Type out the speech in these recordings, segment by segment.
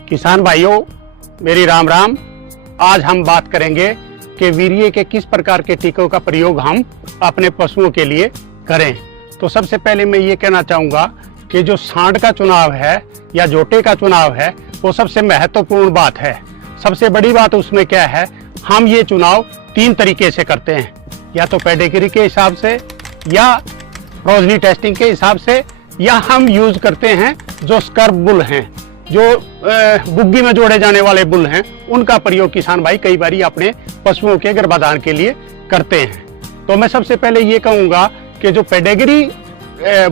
किसान भाइयों, मेरी राम राम। आज हम बात करेंगे कि वीर्य के किस प्रकार के टीकों का प्रयोग हम अपने पशुओं के लिए करें। तो सबसे पहले मैं ये कहना चाहूँगा कि जो सांड का चुनाव है या जोटे का चुनाव है वो सबसे महत्वपूर्ण बात है। सबसे बड़ी बात उसमें क्या है, हम ये चुनाव 3 तरीके से करते हैं, या तो पेडिग्री के हिसाब से, या प्रोजनी टेस्टिंग के हिसाब से, या हम यूज करते हैं जो स्कर्ब बुल हैं, जो बुग्गी में जोड़े जाने वाले बुल हैं, उनका प्रयोग किसान भाई कई बार अपने पशुओं के गर्भाधान के लिए करते हैं। तो मैं सबसे पहले ये कहूँगा कि जो पेडिग्री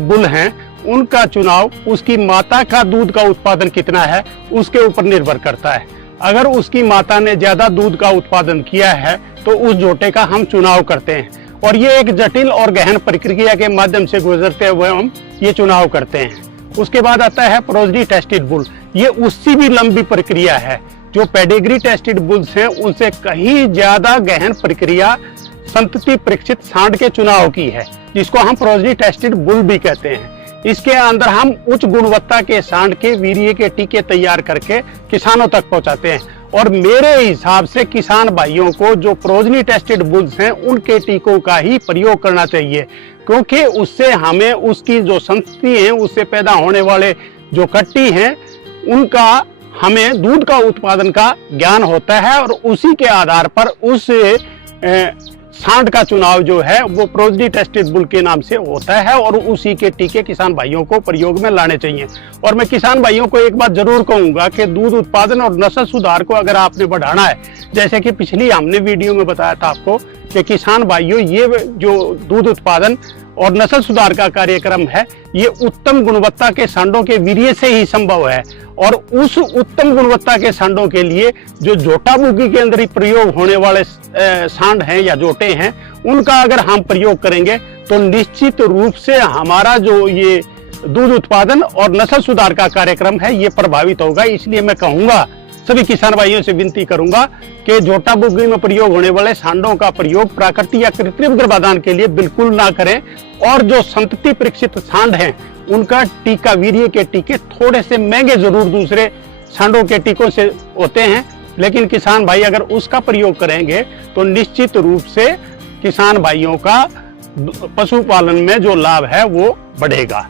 बुल हैं उनका चुनाव उसकी माता का दूध का उत्पादन कितना है उसके ऊपर निर्भर करता है। अगर उसकी माता ने ज्यादा दूध का उत्पादन किया है तो उस जोटे का हम चुनाव करते हैं, और ये एक जटिल और गहन प्रक्रिया के माध्यम से गुजरते हुए हम ये चुनाव करते हैं। उसके बाद आता है प्रोजनी टेस्टेड बुल। ये उससे भी लंबी प्रक्रिया है। जो पेडिग्री टेस्टेड बुल्स हैं उनसे कहीं ज्यादा गहन प्रक्रिया संतति परीक्षित सांड के चुनाव की है, जिसको हम प्रोजनी टेस्टेड बुल भी कहते हैं। इसके अंदर हम उच्च गुणवत्ता के सांड के वीर्य के टीके तैयार करके किसानों तक पहुंचाते हैं। और मेरे हिसाब से किसान भाइयों को जो प्रोजनी टेस्टेड बुल्स हैं उनके टीकों का ही प्रयोग करना चाहिए, क्योंकि उससे हमें उसकी जो संतति है, उससे पैदा होने वाले जो कट्टी हैं, उनका हमें दूध का उत्पादन का ज्ञान होता है, और उसी के आधार पर उस सांड का चुनाव जो है वो प्रोजनी टेस्टेड बुल के नाम से होता है, और उसी के टीके किसान भाइयों को प्रयोग में लाने चाहिए। और मैं किसान भाइयों को एक बात जरूर कहूंगा कि दूध उत्पादन और नस्ल सुधार को अगर आपने बढ़ाना है, जैसे कि पिछली हमने वीडियो में बताया था आपको कि किसान भाइयों ये जो दूध उत्पादन और नस्ल सुधार का कार्यक्रम है ये उत्तम गुणवत्ता के सांडों के वीर्य से ही संभव है। और उस उत्तम गुणवत्ता के सांडों के लिए जो जोटा बुग्गी के अंदर ही प्रयोग होने वाले सांड हैं या जोटे हैं, उनका अगर हम प्रयोग करेंगे तो निश्चित रूप से हमारा जो ये दूध उत्पादन और नस्ल सुधार का कार्यक्रम है ये प्रभावित होगा। इसलिए मैं कहूंगा, सभी किसान भाइयों से विनती करूंगा कि जोटा बुग्गी में प्रयोग होने वाले सांडों का प्रयोग प्राकृतिक या कृत्रिम गर्भाधान के लिए बिल्कुल ना करें। और जो संतति परीक्षित सांड हैं उनका टीका, वीर्य के टीके थोड़े से महंगे जरूर दूसरे सांडों के टीकों से होते हैं, लेकिन किसान भाई अगर उसका प्रयोग करेंगे तो निश्चित रूप से किसान भाइयों का पशुपालन में जो लाभ है वो बढ़ेगा।